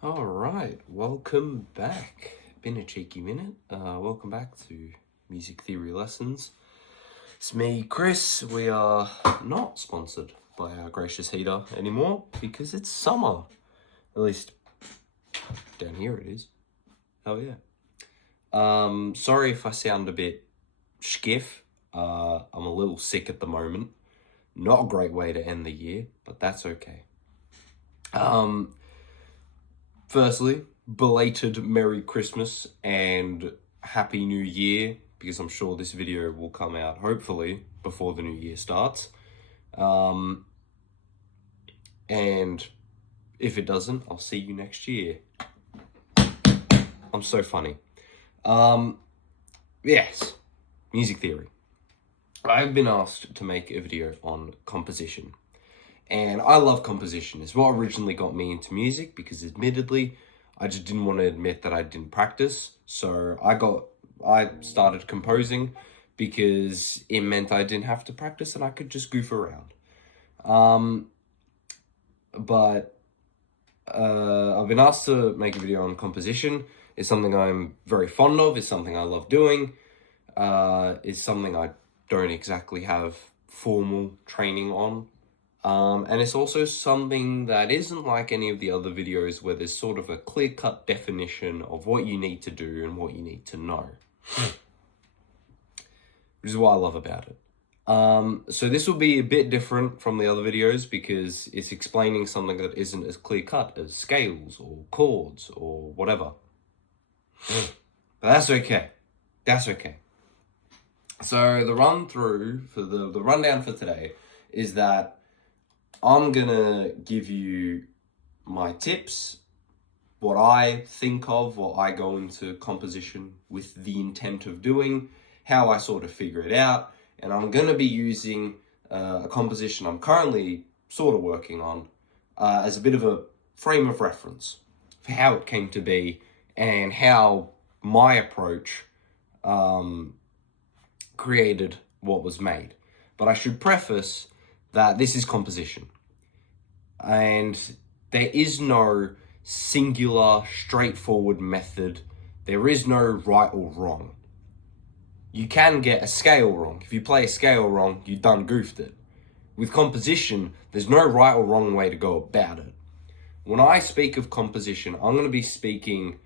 All right, welcome back. Been a cheeky minute. Welcome back to Music Theory Lessons. It's me, Chris. We are not sponsored by our gracious heater anymore because it's summer. At least down here it is. Oh yeah. Sorry if I sound a bit skiff. I'm a little sick at the moment. Not a great way to end the year, but that's okay. Firstly, belated Merry Christmas and Happy New Year, because I'm sure this video will come out, hopefully, before the new year starts. And if it doesn't, I'll see you next year. I'm so funny. Yes, music theory. I've been asked to make a video on composition. And I love composition. It's what originally got me into music because admittedly, I just didn't want to admit that I didn't practice. So I started composing because it meant I didn't have to practice and I could just goof around. But I've been asked to make a video on composition. It's something I'm very fond of. It's something I love doing. It's something I don't exactly have formal training on. And it's also something that isn't like any of the other videos where there's sort of a clear-cut definition of what you need to do and what you need to know. Which is what I love about it. So this will be a bit different from the other videos because it's explaining something that isn't as clear-cut as scales or chords or whatever. But that's okay. That's okay. So the rundown for today is that I'm gonna give you my tips, what I think of, what I go into composition with the intent of doing, how I sort of figure it out, and I'm gonna be using a composition I'm currently sort of working on as a bit of a frame of reference for how it came to be and how my approach created what was made. But I should preface that this is composition. And there is no singular, straightforward method. There is no right or wrong. You can get a scale wrong. If you play a scale wrong, you done goofed it. With composition, there's no right or wrong way to go about it. When I speak of composition, I'm going to be speaking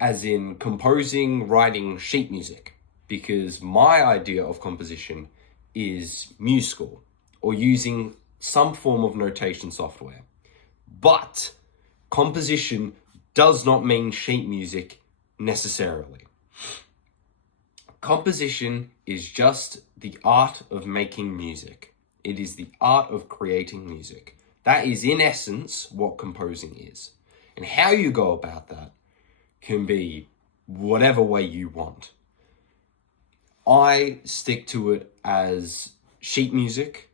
as in composing, writing sheet music. Because my idea of composition is MuseScore, or using some form of notation software. But composition does not mean sheet music necessarily. Composition is just the art of making music. It is the art of creating music. That is in essence what composing is. And how you go about that can be whatever way you want. I stick to it as sheet music,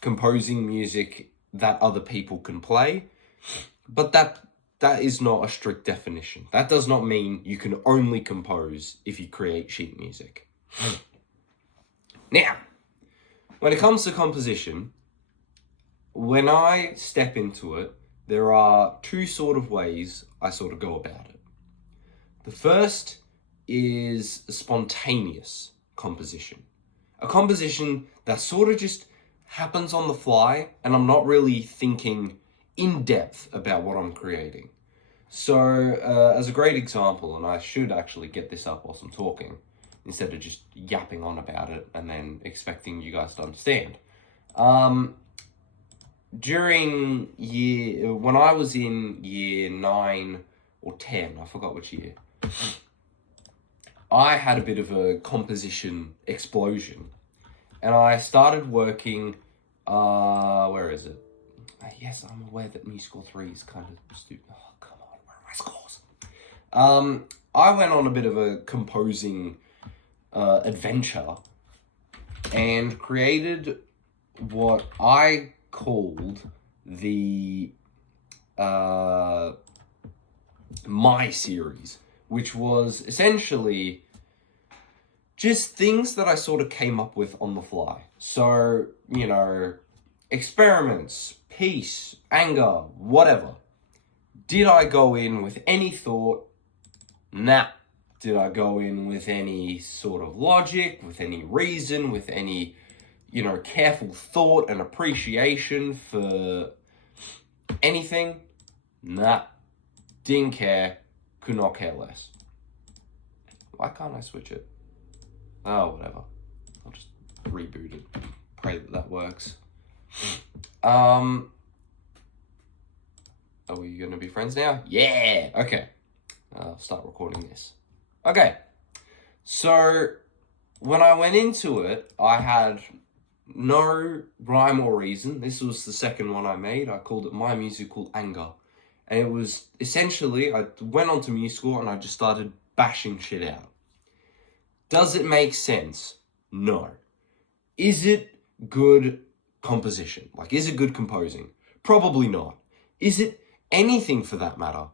composing music that other people can play, but that is not a strict definition. That does not mean you can only compose if you create sheet music. Now, when it comes to composition, when I step into it, there are two sort of ways I sort of go about it. The first is spontaneous composition. A composition that sort of just happens on the fly and I'm not really thinking in depth about what I'm creating. So as a great example, and I should actually get this up whilst I'm talking instead of just yapping on about it and then expecting you guys to understand. When I was in year 9 or 10, I forgot which year, I had a bit of a composition explosion. And I started working, where is it? Yes, I'm aware that MuseScore 3 is kind of stupid. Oh, come on, where are my scores? I went on a bit of a composing adventure and created what I called the My series, which was essentially just things that I sort of came up with on the fly. So, experiments, peace, anger, whatever. Did I go in with any thought? Nah. Did I go in with any sort of logic, with any reason, with any, careful thought and appreciation for anything? Nah. Didn't care. Could not care less. Why can't I switch it? Oh, whatever. I'll just reboot it. Pray that works. Are we gonna be friends now? Yeah! Okay. I'll start recording this. Okay. So, when I went into it, I had no rhyme or reason. This was the second one I made. I called it My Musical Anger. And it was essentially, I went onto MuseScore and I just started bashing shit out. Does it make sense? No. Is it good composition? Like, is it good composing? Probably not. Is it anything for that matter?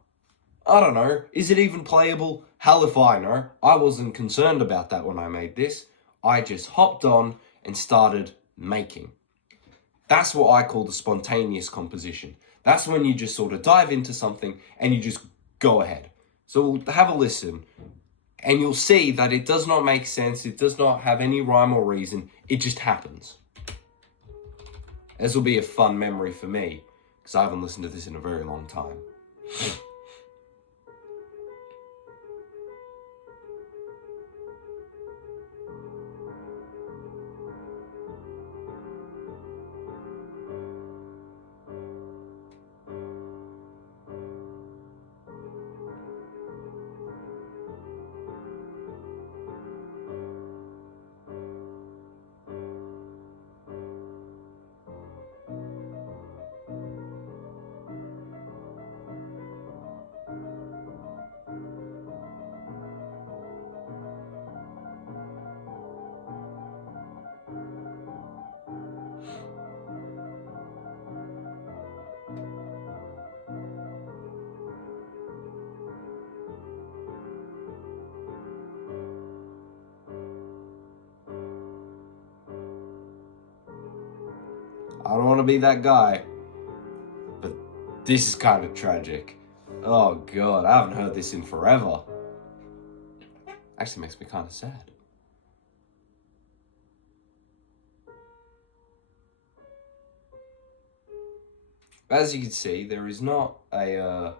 I don't know. Is it even playable? Hell if I know. I wasn't concerned about that when I made this. I just hopped on and started making. That's what I call the spontaneous composition. That's when you just sort of dive into something and you just go ahead. So have a listen and you'll see that it does not make sense. It does not have any rhyme or reason. It just happens. This will be a fun memory for me because I haven't listened to this in a very long time. I don't want to be that guy, but this is kind of tragic. Oh God, I haven't heard this in forever. Actually makes me kind of sad. As you can see, there is not a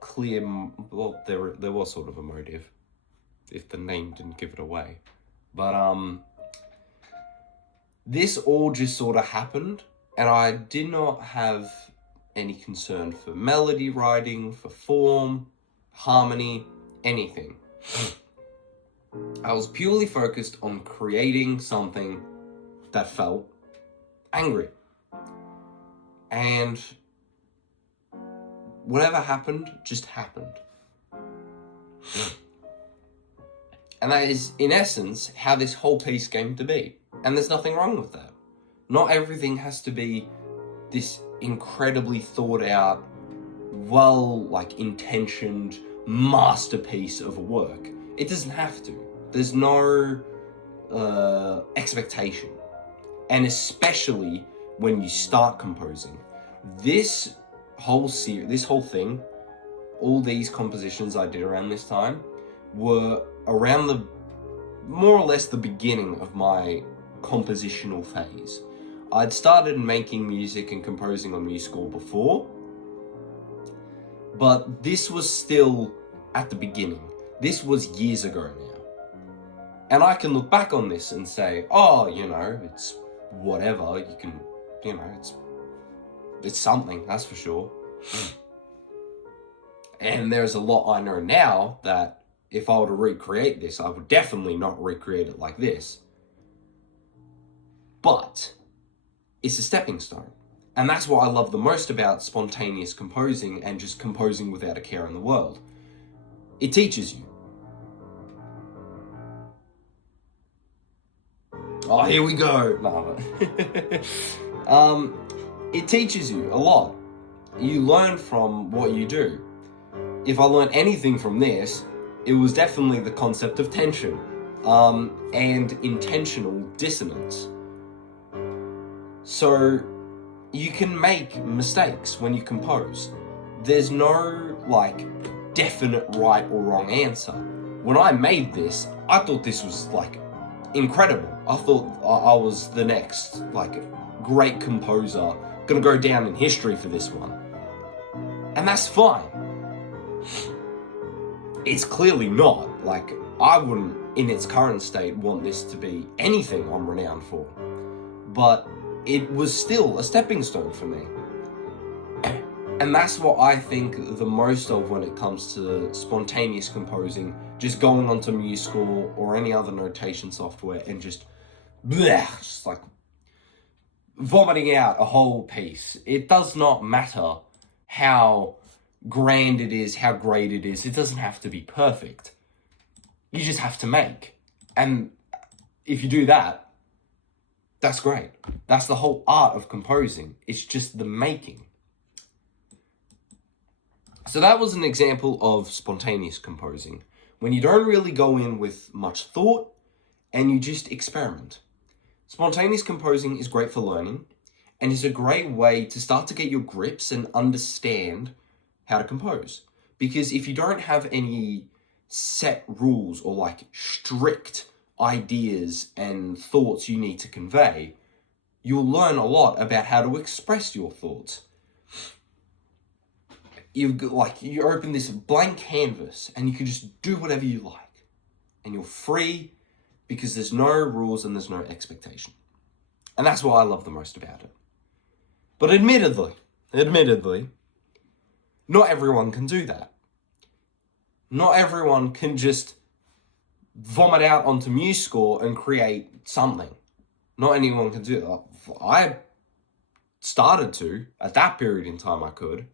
clear, well, there was sort of a motive, if the name didn't give it away. But this all just sort of happened, and I did not have any concern for melody writing, for form, harmony, anything. I was purely focused on creating something that felt angry. And whatever happened, just happened. And that is, in essence, how this whole piece came to be. And there's nothing wrong with that. Not everything has to be this incredibly thought out, intentioned masterpiece of a work. It doesn't have to. There's no expectation. And especially when you start composing. This whole thing, all these compositions I did around this time were around more or less the beginning of my compositional phase. I'd started making music and composing on MuseScore before, but this was still at the beginning. This was years ago now. And I can look back on this and say, oh, it's whatever. You can, it's something, that's for sure. And there's a lot I know now that if I were to recreate this, I would definitely not recreate it like this. But it's a stepping stone. And that's what I love the most about spontaneous composing and just composing without a care in the world. It teaches you. Oh, here we go. No. It teaches you a lot. You learn from what you do. If I learned anything from this, it was definitely the concept of tension and intentional dissonance. So you can make mistakes when you compose. there's no, like, definite right or wrong answer. When I made this, I thought this was, like, incredible. I thought I was the next, like, great composer, gonna go down in history for this one. And that's fine. It's clearly not. Like, I wouldn't, in its current state, want this to be anything I'm renowned for. But it was still a stepping stone for me. And that's what I think the most of when it comes to spontaneous composing, just going onto MuseScore or any other notation software and just like vomiting out a whole piece. It does not matter how grand it is, how great it is. It doesn't have to be perfect. You just have to make. And if you do that, that's great. That's the whole art of composing. It's just the making. So that was an example of spontaneous composing, when you don't really go in with much thought and you just experiment. Spontaneous composing is great for learning and is a great way to start to get your grips and understand how to compose. Because if you don't have any set rules or like strict ideas and thoughts you need to convey, you'll learn a lot about how to express your thoughts. You open this blank canvas and you can just do whatever you like. And you're free because there's no rules and there's no expectation. And that's what I love the most about it. But admittedly, not everyone can do that. Not everyone can just vomit out onto MuseScore and create something. Not anyone can do that. I started to, at that period in time I could.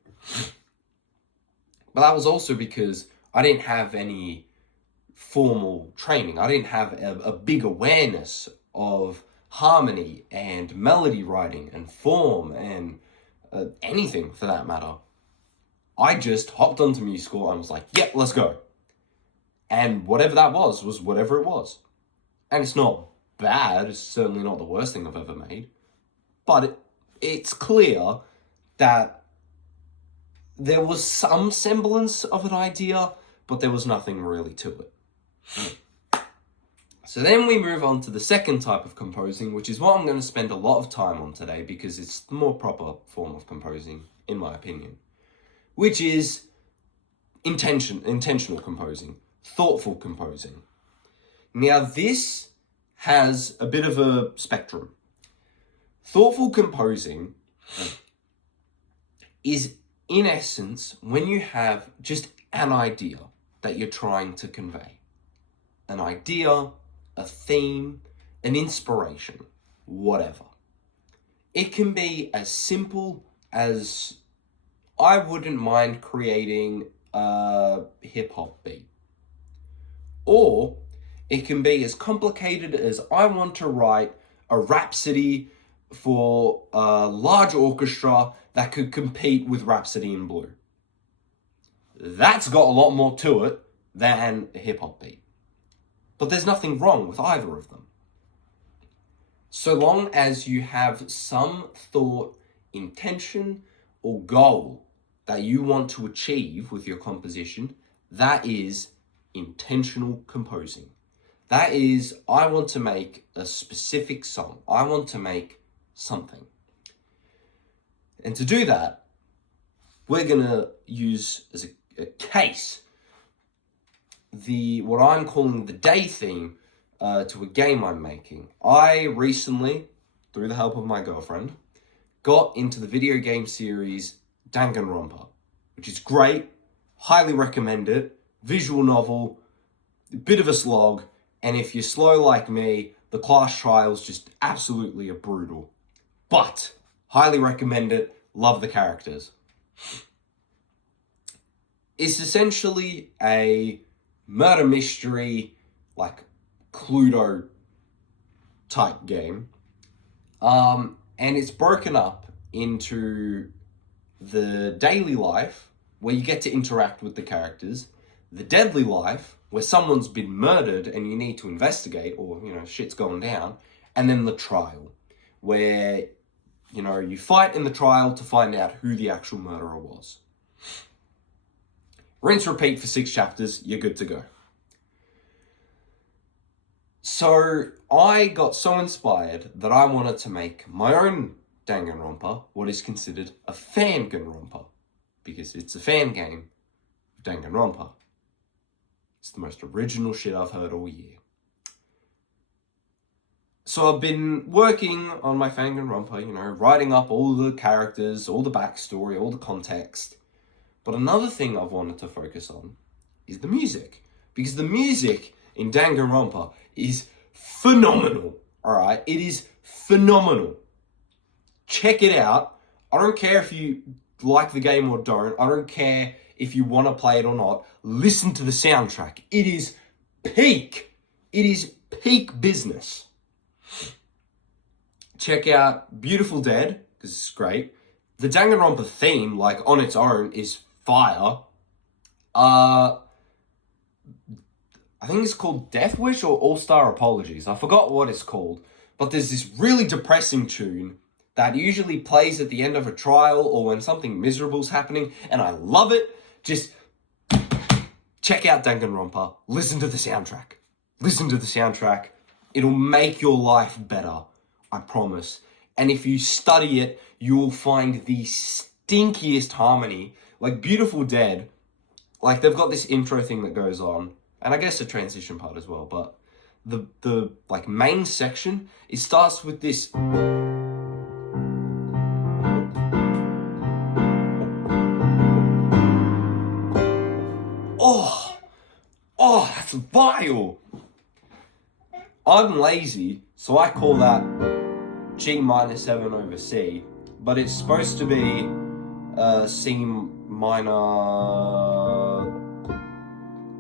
But that was also because I didn't have any formal training. I didn't have a big awareness of harmony and melody writing and form and anything for that matter. I just hopped onto MuseScore and was like, yeah, let's go. And whatever that was whatever it was. And it's not bad. It's certainly not the worst thing I've ever made. But it's clear that there was some semblance of an idea, but there was nothing really to it. So then we move on to the second type of composing, which is what I'm going to spend a lot of time on today because it's the more proper form of composing, in my opinion, which is intentional composing, thoughtful composing. Now, this has a bit of a spectrum. Thoughtful composing is, in essence, when you have just an idea that you're trying to convey. An idea, a theme, an inspiration, whatever. It can be as simple as, I wouldn't mind creating a hip-hop beat. Or it can be as complicated as, I want to write a rhapsody for a large orchestra that could compete with Rhapsody in Blue. That's got a lot more to it than a hip-hop beat. But there's nothing wrong with either of them. So long as you have some thought, intention, or goal that you want to achieve with your composition, that is intentional composing. That is, I want to make a specific song. I want to make something. And to do that, we're going to use as a case what I'm calling the day theme to a game I'm making. I recently, through the help of my girlfriend, got into the video game series Danganronpa, which is great, highly recommend it, visual novel, a bit of a slog, and if you're slow like me, the class trials just absolutely are brutal. But, highly recommend it, love the characters. It's essentially a murder mystery, like Cluedo type game. And it's broken up into the daily life, where you get to interact with the characters, the deadly life, where someone's been murdered and you need to investigate, or, shit's going down, and then the trial, where, you fight in the trial to find out who the actual murderer was. Rinse, repeat for 6 chapters, you're good to go. So I got so inspired that I wanted to make my own Danganronpa, what is considered a Fanganronpa, because it's a fan game of Danganronpa. It's the most original shit I've heard all year. So I've been working on my Fanganronpa, writing up all the characters, all the backstory, all the context. But another thing I've wanted to focus on is the music. Because the music in Danganronpa is phenomenal, alright? It is phenomenal. Check it out. I don't care if you like the game or don't. I don't care if you want to play it or not. Listen to the soundtrack. It is peak. It is peak business. Check out Beautiful Dead, because it's great. The Danganronpa theme, like, on its own, is fire. I think it's called Death Wish or All-Star Apologies. I forgot what it's called. But there's this really depressing tune that usually plays at the end of a trial or when something miserable's happening, and I love it. Just check out Danganronpa. Listen to the soundtrack. Listen to the soundtrack. It'll make your life better. I promise. And if you study it, you'll find the stinkiest harmony. Like Beautiful Dead, like they've got this intro thing that goes on, and I guess a transition part as well, but the like main section, it starts with this oh, that's vile. I'm lazy, so I call that G minus 7 over C, but it's supposed to be C minor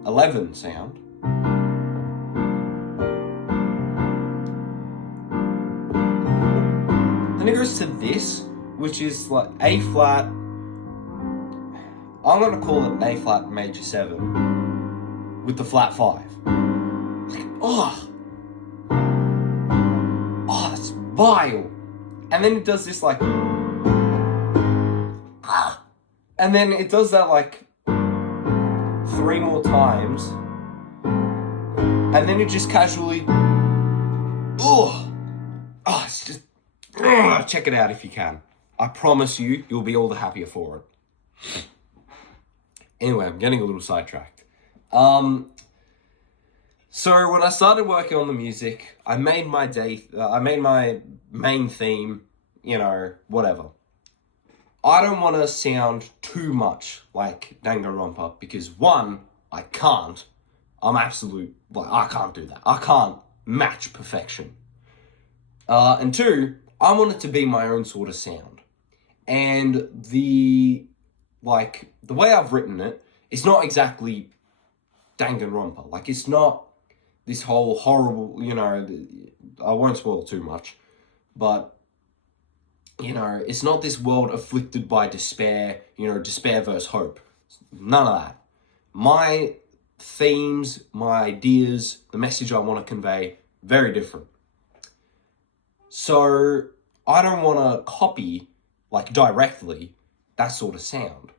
11 sound. Then it goes to this, which is like A flat. I'm gonna call it an A flat major 7 with the flat 5. That's vile. And then it does this like, and then it does that like 3 more times, and then it just casually, it's just, check it out if you can. I promise you'll be all the happier for it. Anyway, I'm getting a little sidetracked. So when I started working on the music, I made my main theme, whatever. I don't want to sound too much like Danganronpa because 1, I can't. I can't do that. I can't match perfection. And 2, I want it to be my own sort of sound. And the way I've written it, it's not exactly Danganronpa. Like, it's not this whole horrible, I won't spoil too much, but, it's not this world afflicted by despair, despair versus hope. None of that. My themes, my ideas, the message I want to convey, very different. So, I don't want to copy, directly, that sort of sound.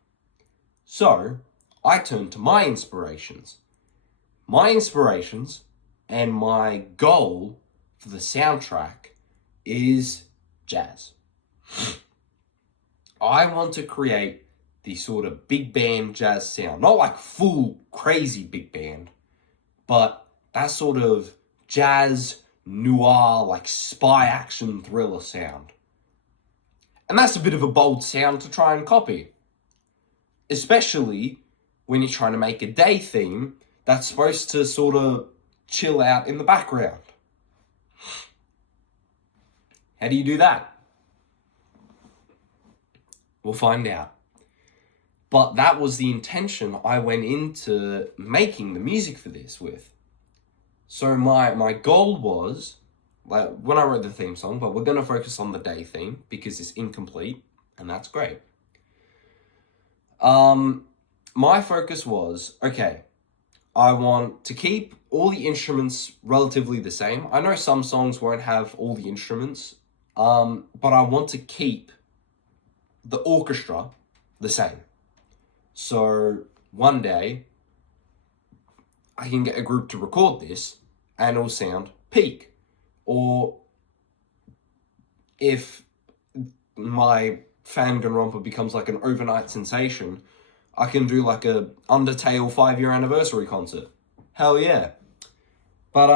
So, I turned to my inspirations. My inspirations and my goal for the soundtrack is jazz. I want to create the sort of big band jazz sound. Not like full crazy big band, but that sort of jazz noir, like spy action thriller sound. And that's a bit of a bold sound to try and copy. Especially when you're trying to make a day theme that's supposed to sort of chill out in the background. How do you do that? We'll find out. But that was the intention I went into making the music for this with. So my goal was, when I wrote the theme song, but we're going to focus on the day theme because it's incomplete, and that's great. My focus was, okay, I want to keep all the instruments relatively the same. I know some songs won't have all the instruments, but I want to keep the orchestra the same. So one day I can get a group to record this and it'll sound peak. Or if my Danganronpa becomes like an overnight sensation, I can do like a Undertale 5-year anniversary concert. Hell yeah. But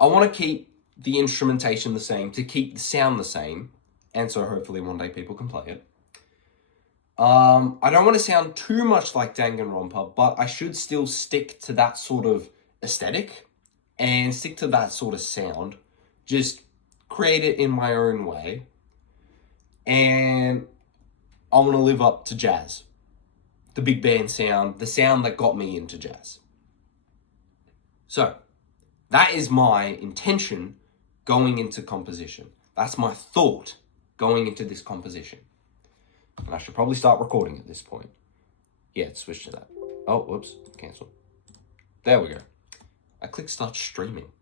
I want to keep the instrumentation the same, to keep the sound the same, and so hopefully one day people can play it. I don't want to sound too much like Danganronpa, but I should still stick to that sort of aesthetic and stick to that sort of sound. Just create it in my own way. And I want to live up to jazz. The big band sound, the sound that got me into jazz. So, that is my intention going into composition. That's my thought going into this composition. And I should probably start recording at this point. Yeah, switch to that. Oh, whoops, cancel. There we go. I clicked start streaming.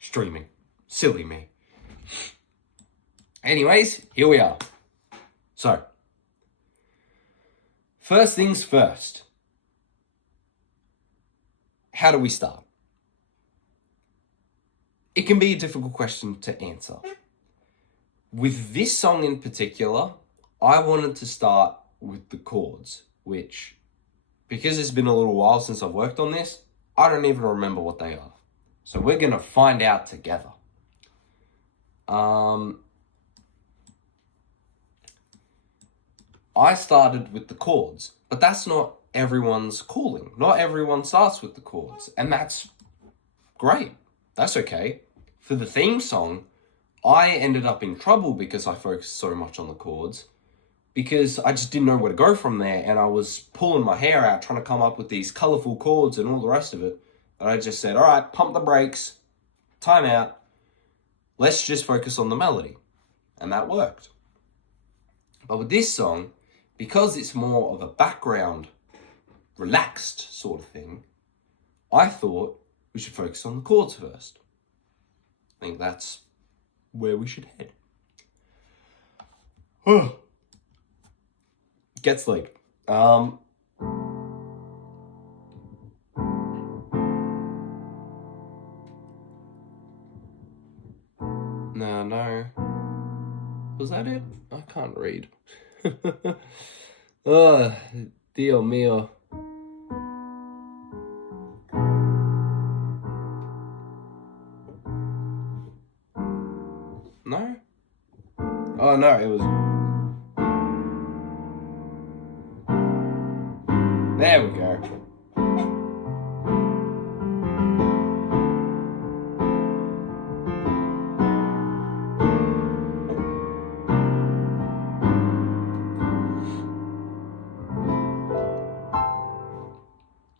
Streaming. Silly me. Anyways, here we are. So, first things first. How do we start? It can be a difficult question to answer. With this song in particular, I wanted to start with the chords, which, because it's been a little while since I've worked on this, I don't even remember what they are. So we're going to find out together. I started with the chords, but that's not everyone's calling. Not everyone starts with the chords, and that's great. That's okay. For the theme song, I ended up in trouble because I focused so much on the chords, because I just didn't know where to go from there, and I was pulling my hair out trying to come up with these colorful chords and all the rest of it. And I just said, all right, pump the brakes, time out, let's just focus on the melody. And that worked. But with this song, because it's more of a background, relaxed sort of thing, I thought we should focus on the chords first. I think that's where we should head. Get sleep. No. Was that it? I can't read. Oh, Dio mio. No? Oh no, it was... There we go.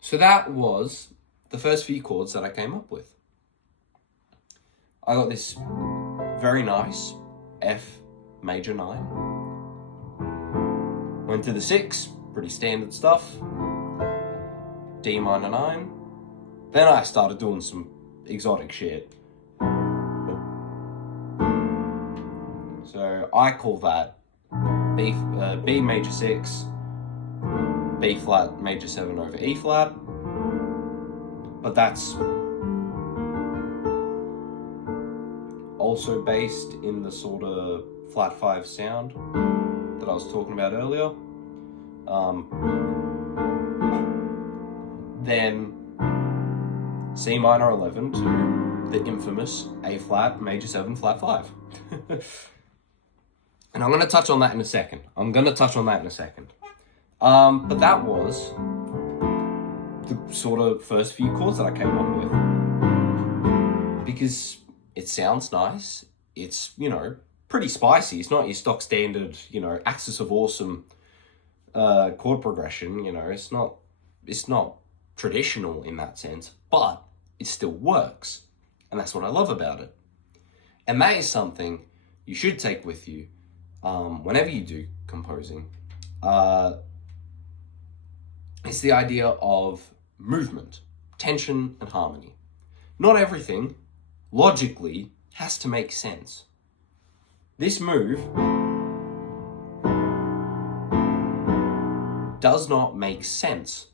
So that was the first few chords that I came up with. I got this very nice F major 9. Went to the 6, pretty standard stuff. D minor 9. Then I started doing some exotic shit. So I call that B major 6, B flat major 7 over E flat. But that's also based in the sort of flat 5 sound that I was talking about earlier. Then C minor 11 to the infamous A flat major 7 flat 5. And I'm going to touch on that in a second. But that was the sort of first few chords that I came up with. Because it sounds nice. It's, pretty spicy. It's not your stock standard, Axis of Awesome chord progression. It's not traditional in that sense, but it still works. And that's what I love about it. And that is something you should take with you whenever you do composing. It's the idea of movement, tension, and harmony. Not everything, logically, has to make sense. This move does not make sense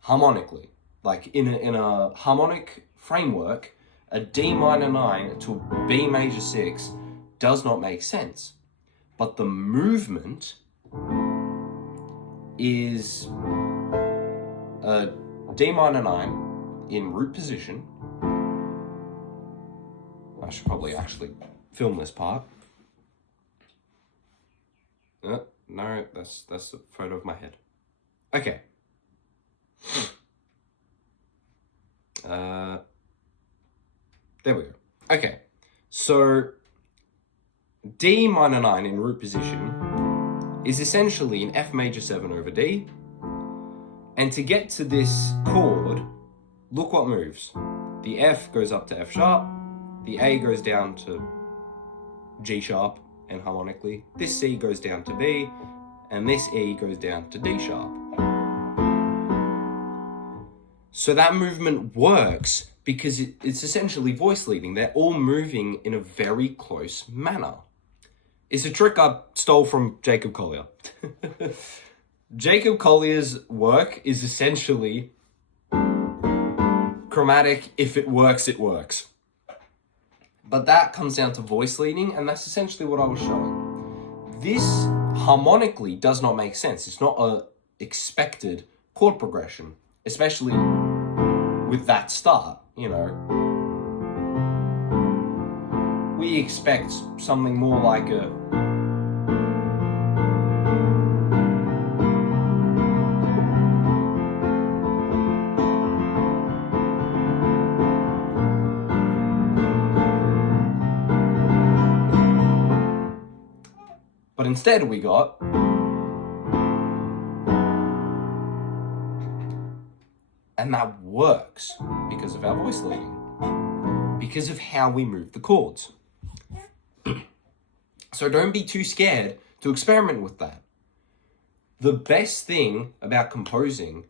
harmonically. Like in a harmonic framework, a D minor 9 to a B major 6 does not make sense. But the movement is a D minor 9 in root position. I should probably actually film this part. No, that's a photo of my head. Okay. There we go. Okay, so D minor 9 in root position is essentially an F major 7 over D. And to get to this chord, look what moves. The F goes up to F sharp, the A goes down to G sharp, and harmonically, this C goes down to B, and this E goes down to D sharp. So that movement works because it's essentially voice leading. They're all moving in a very close manner. It's a trick I stole from Jacob Collier. Jacob Collier's work is essentially chromatic. If it works, it works. But that comes down to voice leading, and that's essentially what I was showing. This harmonically does not make sense. It's not a expected chord progression, especially with that start, you know. We expect something more like a but instead we got and that works because of our voice leading, because of how we move the chords. So don't be too scared to experiment with that. The best thing about composing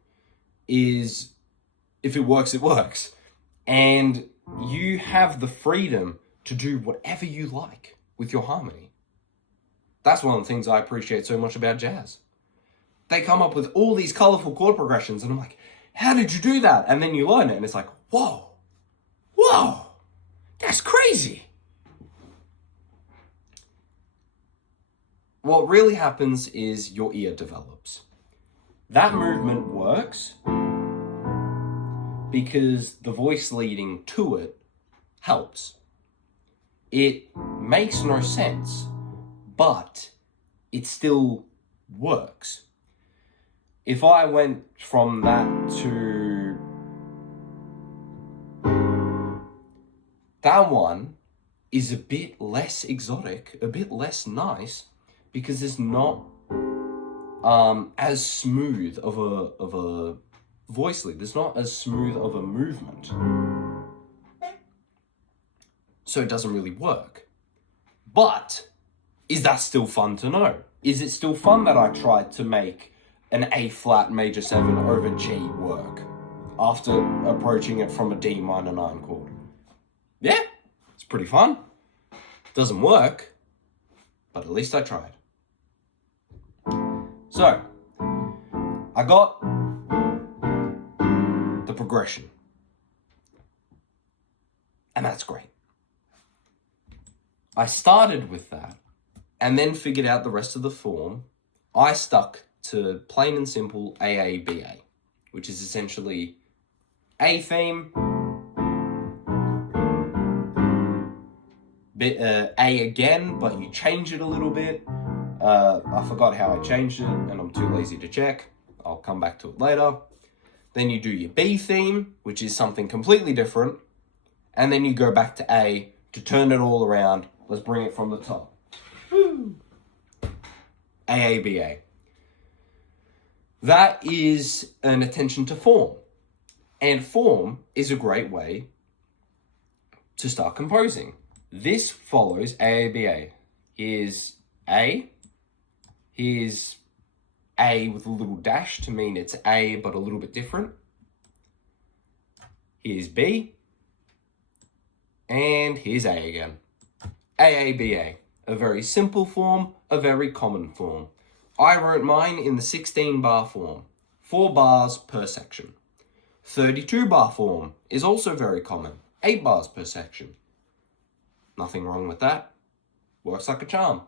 is if it works, it works. And you have the freedom to do whatever you like with your harmony. That's one of the things I appreciate so much about jazz. They come up with all these colorful chord progressions, and I'm like, how did you do that? And then you learn it, and it's like, whoa, that's crazy. What really happens is your ear develops. That movement works because the voice leading to it helps. It makes no sense, but it still works. If I went from that to that one is a bit less exotic, a bit less nice, because it's not as smooth of a voice lead. There's not as smooth of a movement. So it doesn't really work. But is that still fun to know? Is it still fun that I tried to make an A flat major 7 over G work after approaching it from a D minor 9 chord? Yeah, it's pretty fun. Doesn't work, but at least I tried. So, I got the progression. And that's great. I started with that and then figured out the rest of the form. I stuck to plain and simple AABA, which is essentially A theme, A again, but you change it a little bit. I forgot how I changed it, and I'm too lazy to check. I'll come back to it later. Then you do your B theme, which is something completely different. And then you go back to A to turn it all around. Let's bring it from the top. Woo. AABA. That is an attention to form. And form is a great way to start composing. This follows AABA. Here's A. Here's A with a little dash to mean it's A but a little bit different. Here's B. And here's A again. AABA. A very simple form, a very common form. I wrote mine in the 16 bar form, 4 bars per section. 32 bar form is also very common, 8 bars per section. Nothing wrong with that. Works like a charm.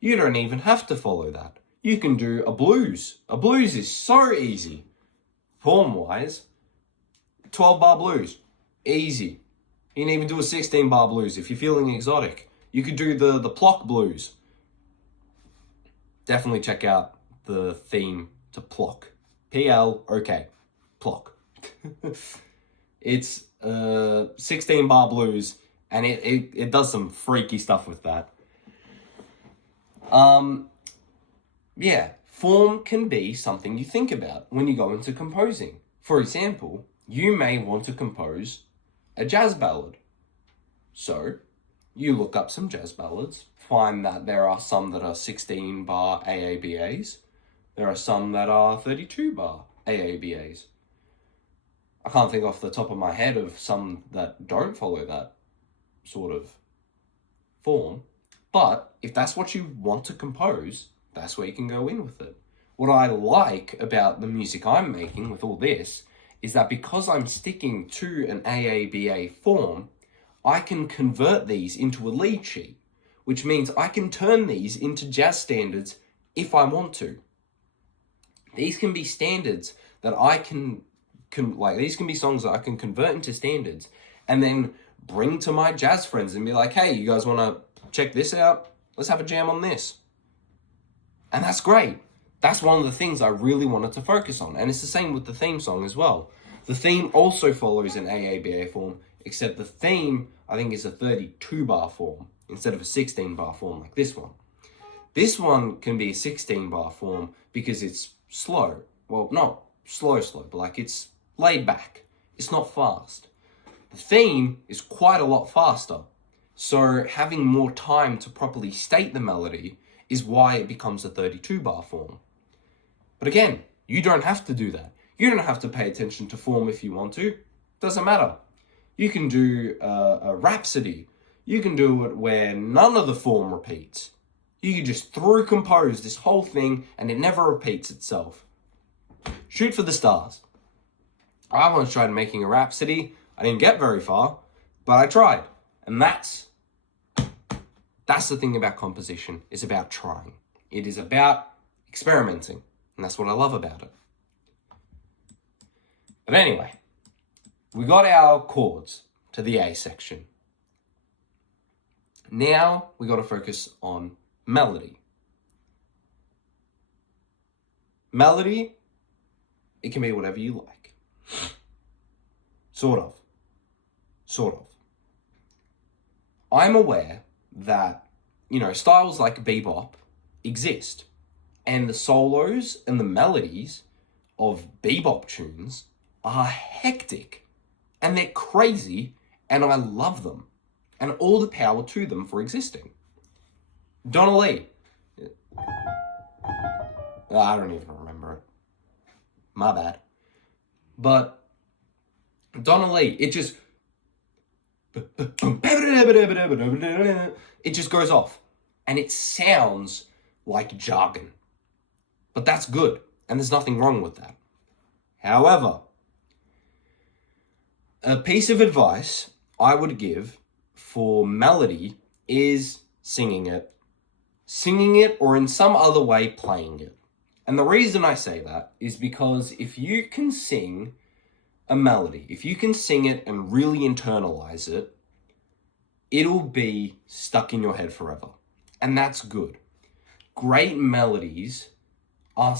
You don't even have to follow that. You can do a blues. A blues is so easy. Form-wise, 12 bar blues, easy. You can even do a 16 bar blues if you're feeling exotic. You could do the Plock blues. Definitely check out the theme to Plock. P-L-O-K. Plock. It's 16 bar blues, and it does some freaky stuff with that. Yeah, form can be something you think about when you go into composing. For example, you may want to compose a jazz ballad. So, you look up some jazz ballads, find that there are some that are 16 bar AABAs, there are some that are 32 bar AABAs. I can't think off the top of my head of some that don't follow that sort of form, but if that's what you want to compose, that's where you can go in with it. What I like about the music I'm making with all this is that because I'm sticking to an AABA form, I can convert these into a lead sheet, which means I can turn these into jazz standards if I want to. These can be standards that I can these can be songs that I can convert into standards and then bring to my jazz friends and be like, hey, you guys want to check this out? Let's have a jam on this. And that's great. That's one of the things I really wanted to focus on. And it's the same with the theme song as well. The theme also follows an AABA form, except the theme, I think, is a 32 bar form instead of a 16 bar form like this one. This one can be a 16 bar form because it's slow. Well, not slow, but like it's laid back. It's not fast. The theme is quite a lot faster. So having more time to properly state the melody is why it becomes a 32 bar form. But again, you don't have to do that. You don't have to pay attention to form if you want to. Doesn't matter. You can do a rhapsody. You can do it where none of the form repeats. You can just through compose this whole thing and it never repeats itself. Shoot for the stars. I once tried making a rhapsody. I didn't get very far, but I tried. And that's the thing about composition. It's about trying. It is about experimenting. And that's what I love about it. But anyway, we got our chords to the A section. Now we got to focus on melody. Melody, it can be whatever you like. Sort of. I'm aware that, styles like bebop exist. And the solos and the melodies of bebop tunes are hectic. And they're crazy, and I love them. And all the power to them for existing. Donna Lee. I don't even remember it. My bad. But Donna Lee, it just goes off. And it sounds like jargon. But that's good. And there's nothing wrong with that. However, a piece of advice I would give for melody is singing it or in some other way playing it. And the reason I say that is because if you can sing a melody, if you can sing it and really internalize it, it'll be stuck in your head forever. And that's good. Great melodies are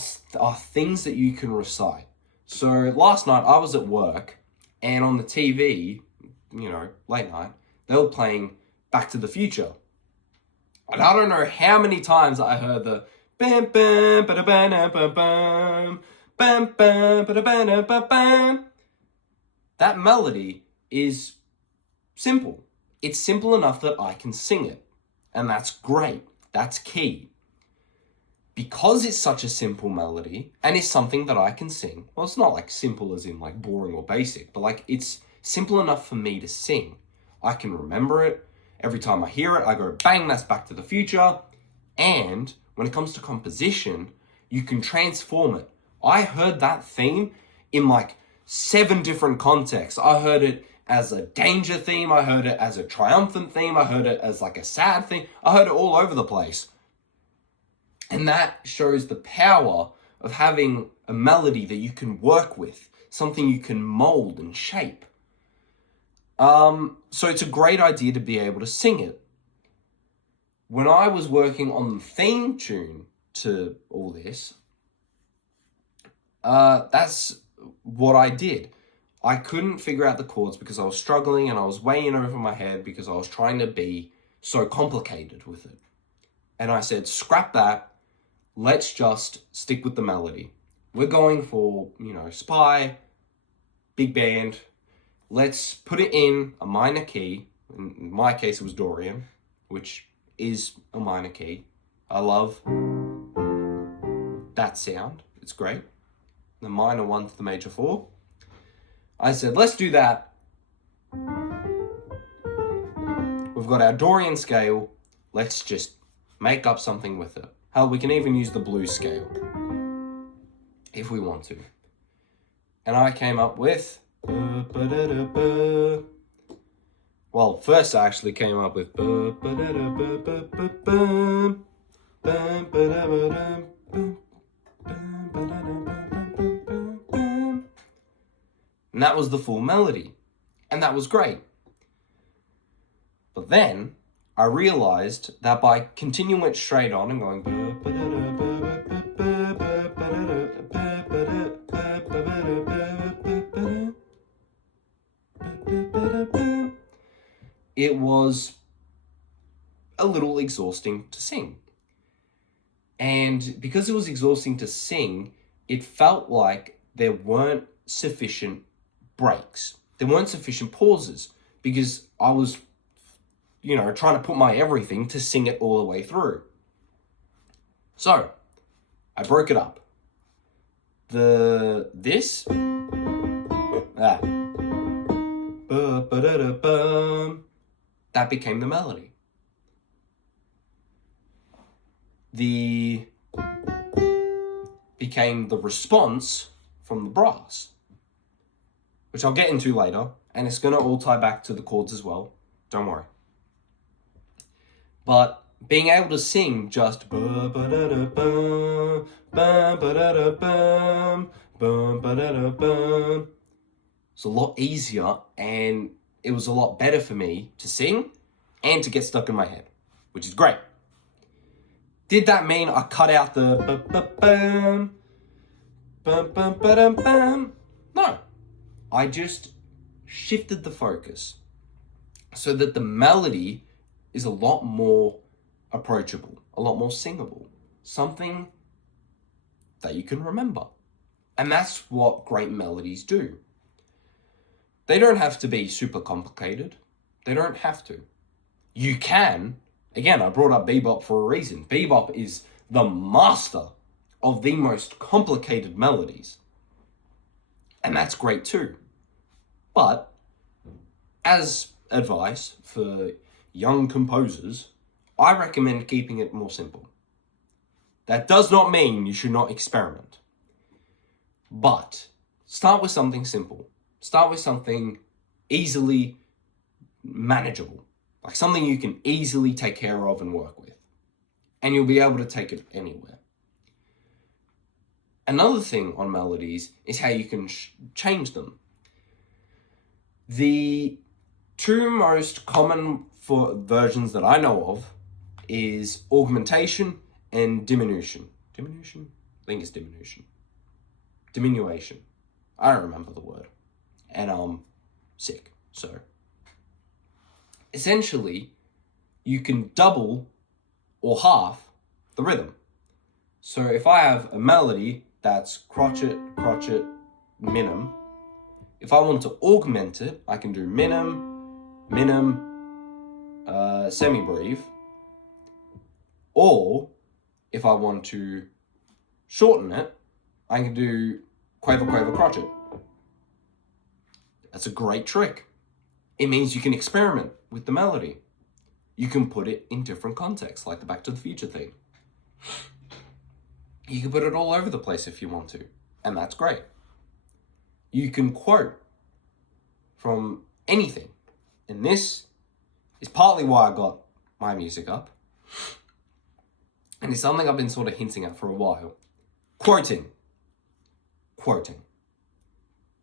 things that you can recite. So last night I was at work and on the TV, late night, they were playing Back to the Future. And I don't know how many times I heard the bam bam ba da bam bam bam bam bam ba da bam bam bam. That melody is simple. It's simple enough that I can sing it. And that's great. That's key. Because it's such a simple melody and it's something that I can sing. Well, it's not like simple as in like boring or basic, but like it's simple enough for me to sing. I can remember it. Every time I hear it, I go, bang, that's Back to the Future. And when it comes to composition, you can transform it. I heard that theme in like 7 different contexts. I heard it as a danger theme. I heard it as a triumphant theme. I heard it as like a sad theme. I heard it all over the place. And that shows the power of having a melody that you can work with, something you can mold and shape. So it's a great idea to be able to sing it. When I was working on the theme tune to all this, that's what I did. I couldn't figure out the chords because I was struggling and I was way in over my head because I was trying to be so complicated with it. And I said, scrap that. Let's just stick with the melody. We're going for, Spy, big band. Let's put it in a minor key. In my case, it was Dorian, which is a minor key. I love that sound. It's great. The minor 1 to the major 4. I said, let's do that. We've got our Dorian scale. Let's just make up something with it. Hell, we can even use the blues scale if we want to. And I came up with... Well, first I actually came up with... And that was the full melody. And that was great. But then I realized that by continuing it straight on and going... it was a little exhausting to sing. And because it was exhausting to sing, it felt like there weren't sufficient breaks. There weren't sufficient pauses because I was, trying to put my everything to sing it all the way through. So, I broke it up. That became the melody. Became the response from the brass, which I'll get into later, and it's going to all tie back to the chords as well. Don't worry. But being able to sing just it's a lot easier, and it was a lot better for me to sing and to get stuck in my head, which is great. Did that mean I cut out the No. I just shifted the focus so that the melody is a lot more approachable, a lot more singable, something that you can remember. And that's what great melodies do. They don't have to be super complicated. They don't have to. You can. Again, I brought up bebop for a reason. Bebop is the master of the most complicated melodies. And that's great too. But as advice for young composers, I recommend keeping it more simple. That does not mean you should not experiment. But start with something simple. Start with something easily manageable. Like something you can easily take care of and work with. And you'll be able to take it anywhere. Another thing on melodies is how you can change them. The 2 most common versions that I know of is augmentation and diminution. Diminution? I think it's diminution. Diminution. I don't remember the word. And I'm sick, so. Essentially, you can double or half the rhythm. So if I have a melody that's crotchet, crotchet, minim, if I want to augment it, I can do minim, minim, semi-breve. Or if I want to shorten it, I can do quaver, quaver, crotchet. That's a great trick. It means you can experiment with the melody. You can put it in different contexts, like the Back to the Future theme. You can put it all over the place if you want to, and that's great. You can quote from anything, and this is partly why I got my music up, and it's something I've been sort of hinting at for a while. Quoting.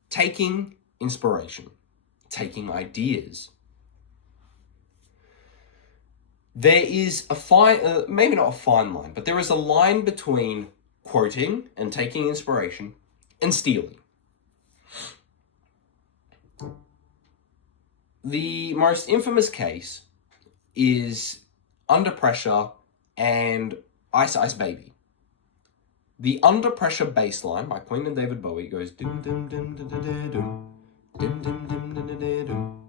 Taking inspiration. Taking ideas. There is a fine, maybe not a fine line, but there is a line between quoting and taking inspiration and stealing. The most infamous case is Under Pressure and Ice Ice Baby. The Under Pressure bass line by Queen and David Bowie goes dim dim dim dim dim dim dim dim dim dim dim dim,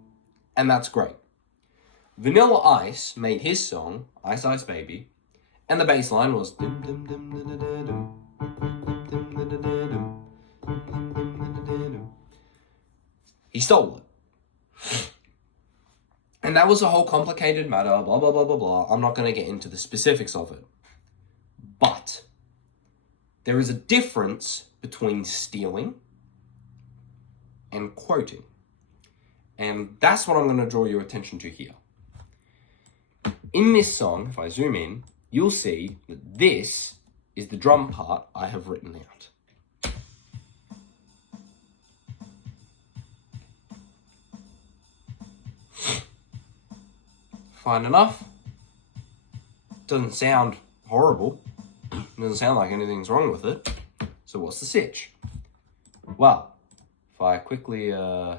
and that's great. Vanilla Ice made his song Ice Ice Baby, and the bass line was dim dim dim dim dim dim dim dim dim dim. He stole it. And that was a whole complicated matter, blah, blah, blah, blah, blah. I'm not going to get into the specifics of it. But there is a difference between stealing and quoting. And that's what I'm going to draw your attention to here. In this song, if I zoom in, you'll see that this is the drum part I have written out. Fine enough. Doesn't sound horrible. Doesn't sound like anything's wrong with it. So what's the sitch? Well, if I quickly, can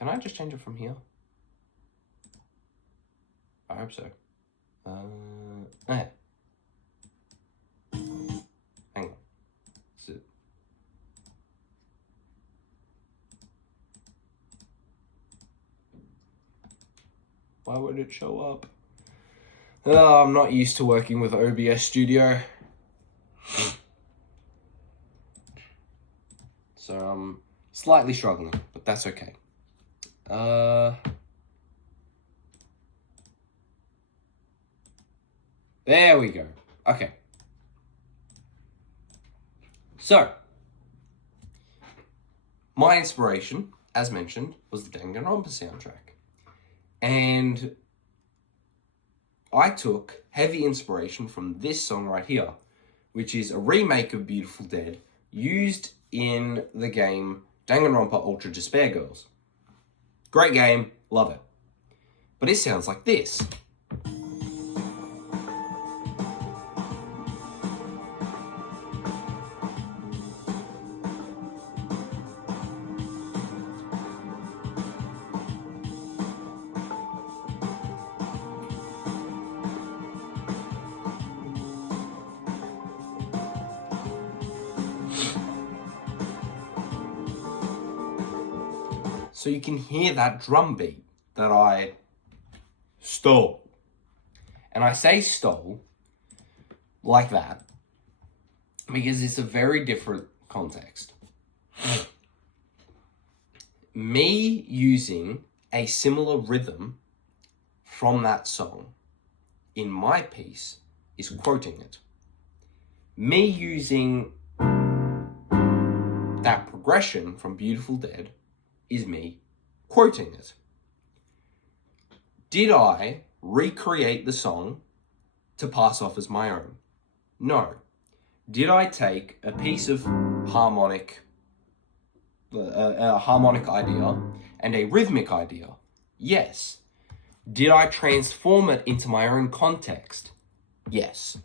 I just change it from here? I hope so. Yeah. Hang on. Why would it show up? Oh, I'm not used to working with OBS Studio. So I'm slightly struggling, but that's okay. There we go. Okay. So, my inspiration, as mentioned, was the Danganronpa soundtrack. And I took heavy inspiration from this song right here, which is a remake of Beautiful Dead, used in the game Danganronpa Ultra Despair Girls. Great game, love it. But it sounds like this. So you can hear that drum beat that I stole. And I say stole like that because it's a very different context. Me using a similar rhythm from that song in my piece is quoting it. Me using that progression from Beautiful Dead is me quoting it. Did I recreate the song to pass off as my own? No. Did I take a piece of harmonic idea and a rhythmic idea? Yes. Did I transform it into my own context? Yes.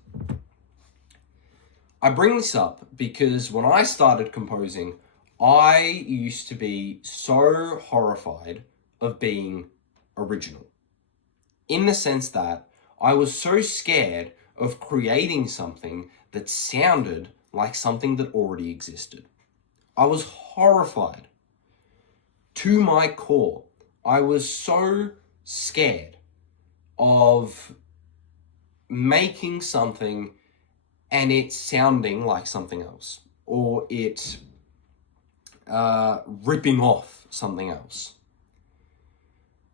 I bring this up because when I started composing, I used to be so horrified of being original. In the sense that I was so scared of creating something that sounded like something that already existed. I was horrified to my core. I was so scared of making something and it sounding like something else, or it ripping off something else.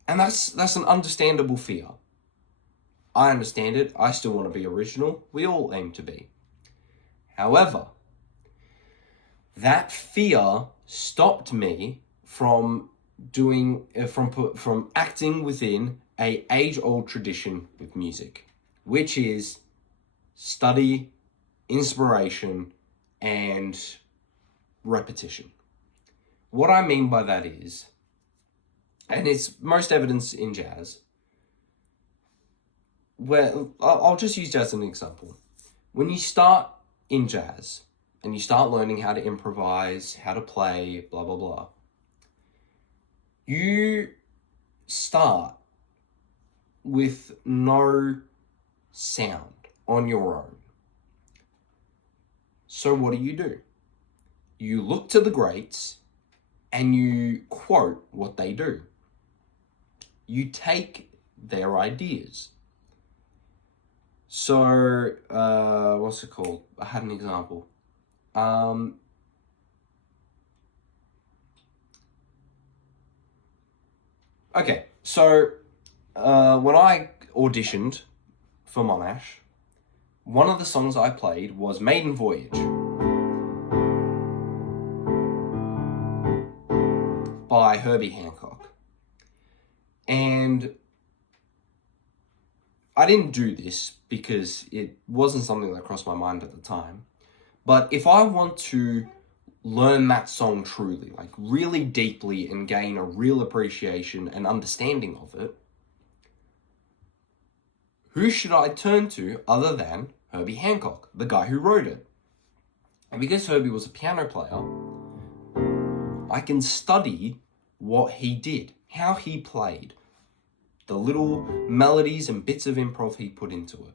And that's an understandable fear. I understand it. I still want to be original. We all aim to be. However, that fear stopped me from from acting within a age-old tradition with music, which is study, inspiration, and repetition. What I mean by that is, and it's most evidence in jazz, where I'll just use jazz as an example. When you start in jazz and you start learning how to improvise, how to play, blah, blah, blah, you start with no sound on your own. So what do? You look to the greats and you quote what they do. You take their ideas. So, what's it called? I had an example. Okay, so when I auditioned for Monash, one of the songs I played was Maiden Voyage by Herbie Hancock. And I didn't do this because it wasn't something that crossed my mind at the time. But if I want to learn that song truly, like really deeply, and gain a real appreciation and understanding of it, who should I turn to other than Herbie Hancock, the guy who wrote it? And because Herbie was a piano player, I can study what he did, how he played, the little melodies and bits of improv he put into it.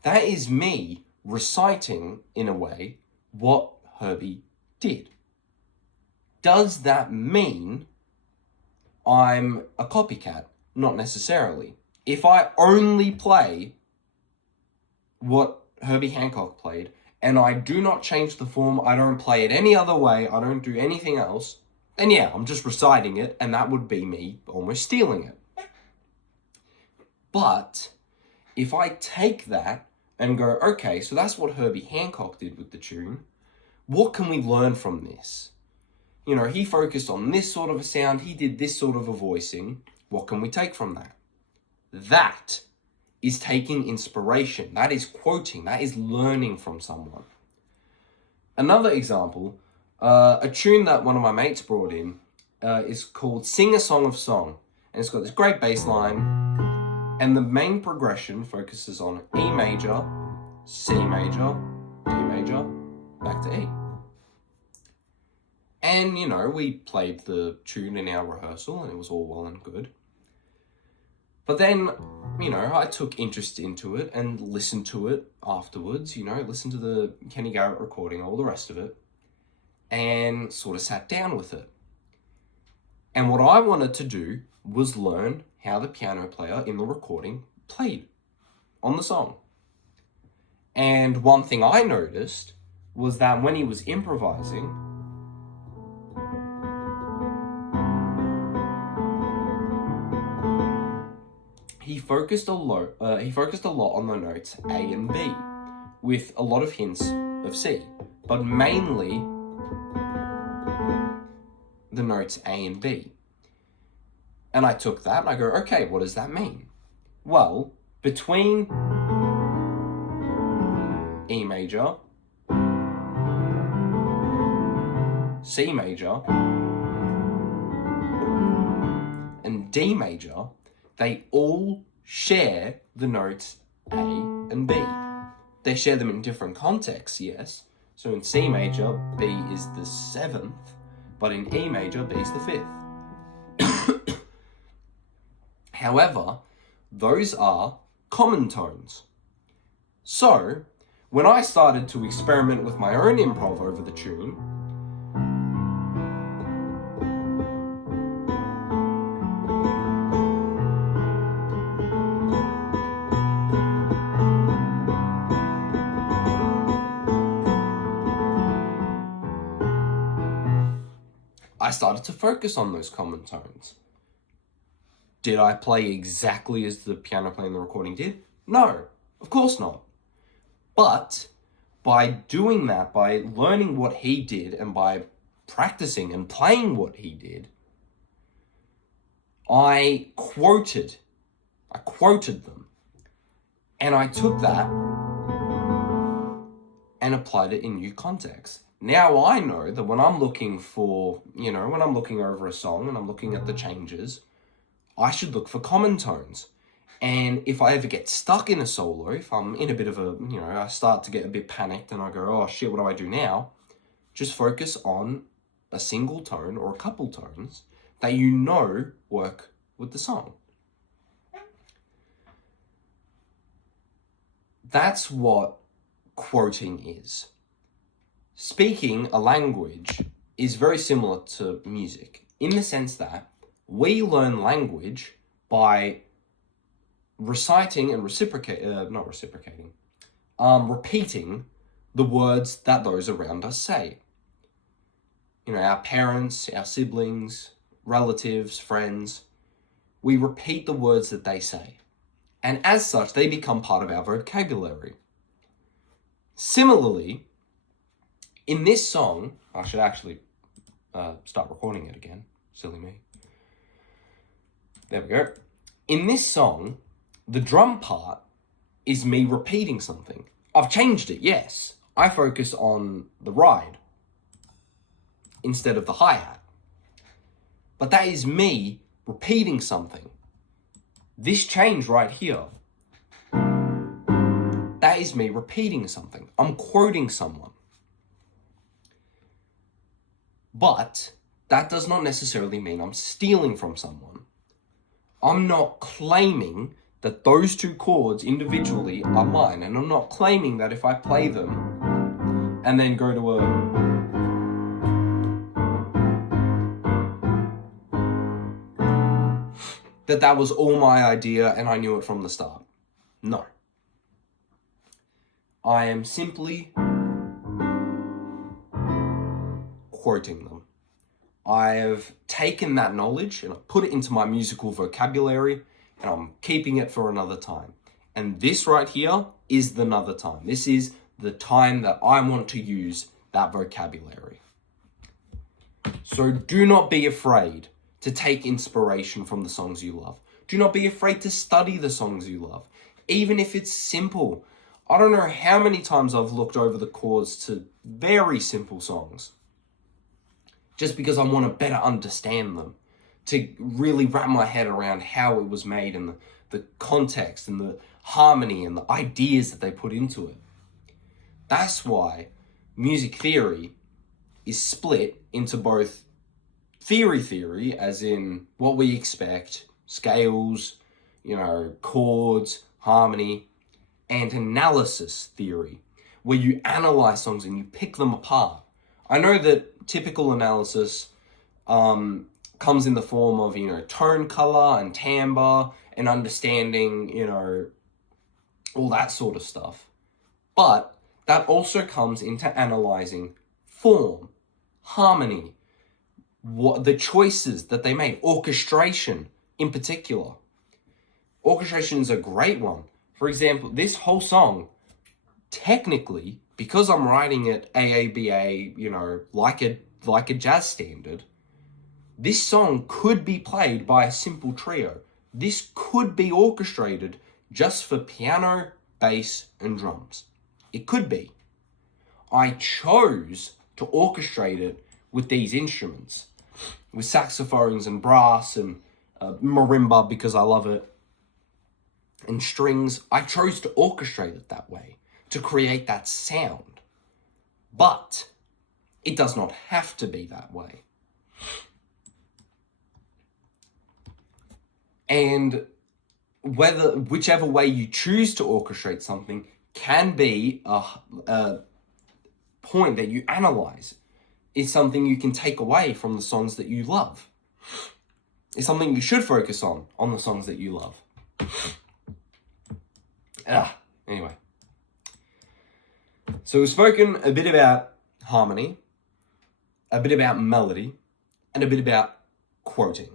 That is me reciting, in a way, what Herbie did. Does that mean I'm a copycat? Not necessarily. If I only play what Herbie Hancock played, and I do not change the form, I don't play it any other way, I don't do anything else, then yeah, I'm just reciting it, and that would be me almost stealing it. But if I take that and go, okay, so that's what Herbie Hancock did with the tune, what can we learn from this? You know, he focused on this sort of a sound, he did this sort of a voicing. What can we take from that? That is taking inspiration. That is quoting. That is learning from someone. Another example, a tune that one of my mates brought in is called Sing a Song of Song. And it's got this great bass line. And the main progression focuses on E major, C major, D major, back to E. And, you know, we played the tune in our rehearsal and it was all well and good. But then, you know, I took interest into it and listened to it afterwards, you know, listened to the Kenny Garrett recording, all the rest of it, and sort of sat down with it. And what I wanted to do was learn how the piano player in the recording played on the song. And one thing I noticed was that when he was improvising, he focused a lot on the notes A and B, with a lot of hints of C, but mainly the notes A and B. And I took that and I go, okay, what does that mean? Well, between E major, C major, and D major, they all share the notes A and B. They share them in different contexts, yes. So in C major, B is the 7th, but in E major, B is the 5th. However, those are common tones. So, when I started to experiment with my own improv over the tune, I started to focus on those common tones. Did I play exactly as the piano player in the recording did? No, of course not. But by doing that, by learning what he did and by practicing and playing what he did, I quoted them. And I took that and applied it in new contexts. Now I know that when I'm looking for, when I'm looking over a song and I'm looking at the changes, I should look for common tones. And if I ever get stuck in a solo, if I'm in a bit of a, I start to get a bit panicked and I go, oh shit, what do I do now? Just focus on a single tone or a couple tones that you know work with the song. That's what quoting is. Speaking a language is very similar to music in the sense that we learn language by reciting and repeating the words that those around us say. Our parents, our siblings, relatives, friends, we repeat the words that they say. And as such, they become part of our vocabulary. Similarly, in this song, I should actually start recording it again. Silly me. There we go. In this song, the drum part is me repeating something. I've changed it, yes. I focus on the ride instead of the hi-hat. But that is me repeating something. This change right here, that is me repeating something. I'm quoting someone. But that does not necessarily mean I'm stealing from someone. I'm not claiming that those two chords individually are mine. And I'm not claiming that if I play them and then go to that was all my idea and I knew it from the start. No. I am simply quoting them. I have taken that knowledge and I've put it into my musical vocabulary and I'm keeping it for another time. And this right here is the another time. This is the time that I want to use that vocabulary. So do not be afraid to take inspiration from the songs you love. Do not be afraid to study the songs you love, even if it's simple. I don't know how many times I've looked over the chords to very simple songs just because I want to better understand them, to really wrap my head around how it was made and the context and the harmony and the ideas that they put into it. That's why music theory is split into both theory, as in what we expect, scales, chords, harmony, and analysis theory, where you analyze songs and you pick them apart. I know that typical analysis comes in the form of, tone color and timbre and understanding, all that sort of stuff. But that also comes into analyzing form, harmony, what the choices that they made, orchestration in particular. Orchestration is a great one. For example, this whole song, technically, because I'm writing it AABA, like a jazz standard, this song could be played by a simple trio. This could be orchestrated just for piano, bass, and drums. It could be. I chose to orchestrate it with these instruments, with saxophones and brass and marimba because I love it, and strings. I chose to orchestrate it that way, to create that sound. But it does not have to be that way. And whichever way you choose to orchestrate something can be a point that you analyze. Is something you can take away from the songs that you love. It's something you should focus on the songs that you love. Anyway. So we've spoken a bit about harmony, a bit about melody, and a bit about quoting.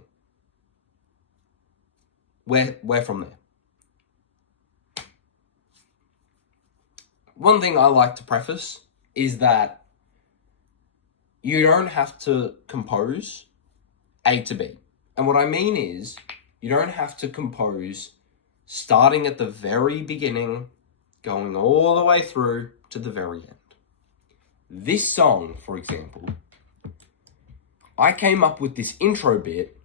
we're from there. One thing I like to preface is that you don't have to compose A to B. And what I mean is, you don't have to compose starting at the very beginning, going all the way through to the very end. This song, for example, I came up with this intro bit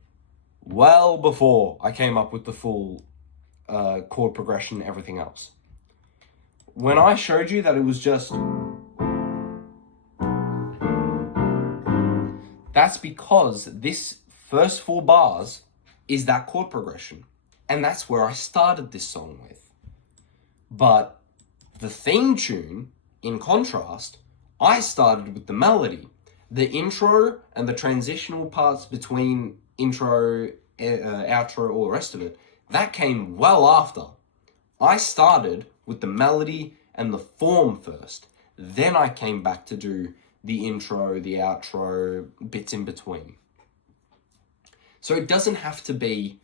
well before I came up with the full chord progression and everything else. When I showed you that it was just... That's because this first 4 bars is that chord progression. And that's where I started this song with. But the theme tune, in contrast, I started with the melody. The intro and the transitional parts between intro, outro, all the rest of it, that came well after. I started with the melody and the form first. Then I came back to do the intro, the outro, bits in between. So it doesn't have to be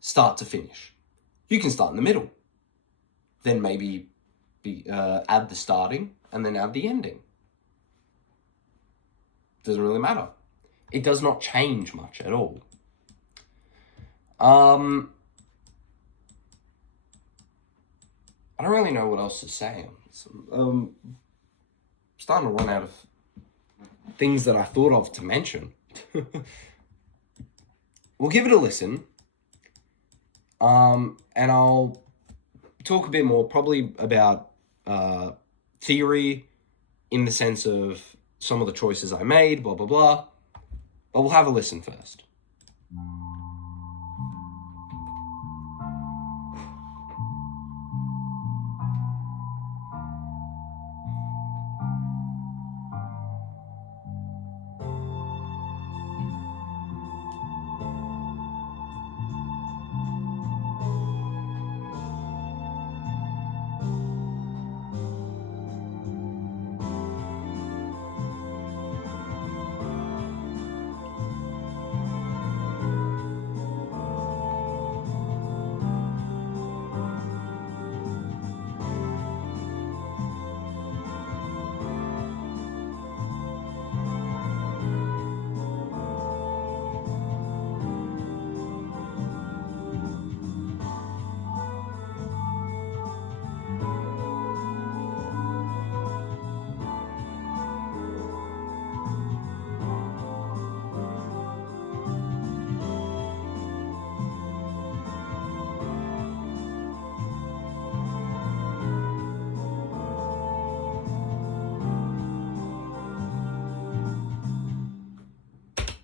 start to finish. You can start in the middle. Then maybe add the starting and then add the ending. Doesn't really matter. It does not change much at all. I don't really know what else to say. Starting to run out of things that I thought of to mention. We'll give it a listen. And I'll talk a bit more probably about theory in the sense of some of the choices I made, blah, blah, blah. But we'll have a listen first.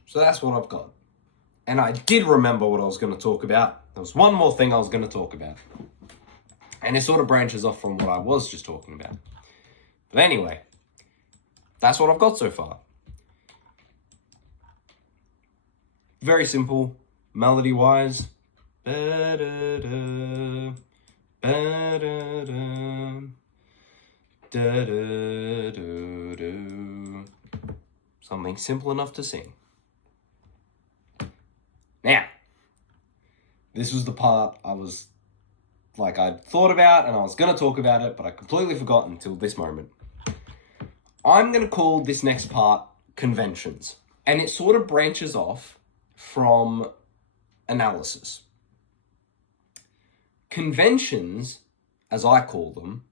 So that's what I've got. And I did remember what I was going to talk about. There was one more thing I was going to talk about. And it sort of branches off from what I was just talking about. But anyway, that's what I've got so far. Very simple, melody-wise. Something simple enough to sing. Now, this was the part I'd thought about and I was going to talk about it, but I completely forgot until this moment. I'm going to call this next part conventions. And it sort of branches off from analysis. Conventions, as I call them,